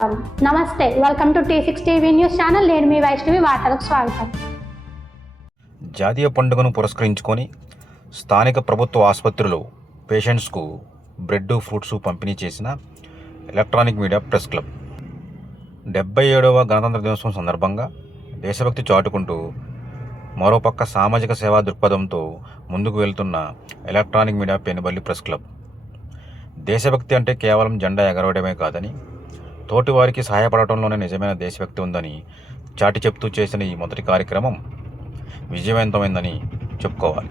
నమస్తే, welcome to T6 TV news channel. నేను మీ వైష్ణవి. వార్తలకు స్వాగతం. జాతీయ పండుగను పురస్కరించుకొని స్థానిక ప్రభుత్వ ఆసుపత్రిలో పేషెంట్స్కు బ్రెడ్ ఫ్రూట్స్ పంపిణీ చేసిన ఎలక్ట్రానిక్ మీడియా ప్రెస్ క్లబ్. 77వ గణతంత్ర దినోత్సవం సందర్భంగా దేశభక్తి చాటుకుంటూ మరోపక్క సామాజిక సేవా దృక్పథంతో ముందుకు వెళ్తున్న electronic media Penuballi press club. దేశభక్తి అంటే కేవలం జెండా ఎగరవేయడమే కాదని, తోటివారికి సహాయపడటంలోనే నిజమైన దేశభక్తి ఉందని చాటి చెప్తూ చేసిన ఈ మొదటి కార్యక్రమం విజయవంతమైందని చెప్పుకోవాలి.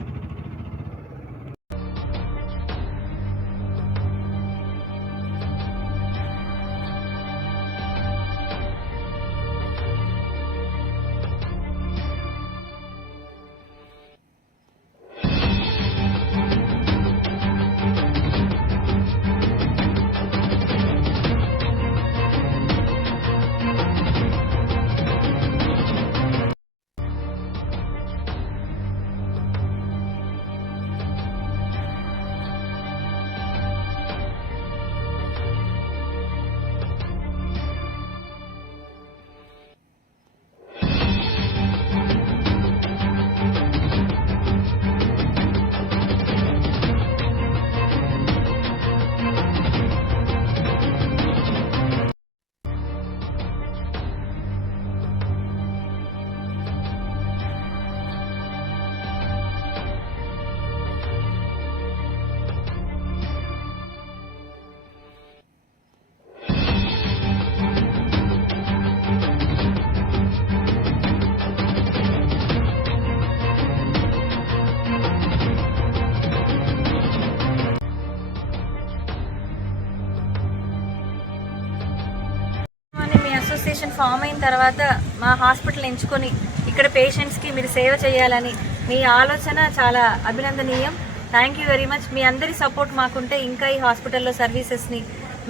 మీ అసోసియేషన్ ఫామ్ అయిన తర్వాత మా హాస్పిటల్ ఎంచుకొని ఇక్కడ పేషెంట్స్కి మీరు సేవ చేయాలని మీ ఆలోచన చాలా అభినందనీయం. Thank you very much. మీ అందరి సపోర్ట్ మాకుంటే ఇంకా ఈ హాస్పిటల్లో సర్వీసెస్ని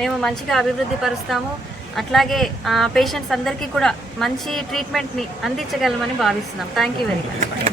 మేము మంచిగా అభివృద్ధి పరుస్తాము. అట్లాగే పేషెంట్స్ అందరికీ కూడా మంచి ట్రీట్మెంట్ని అందించగలమని భావిస్తున్నాం. Thank you very much.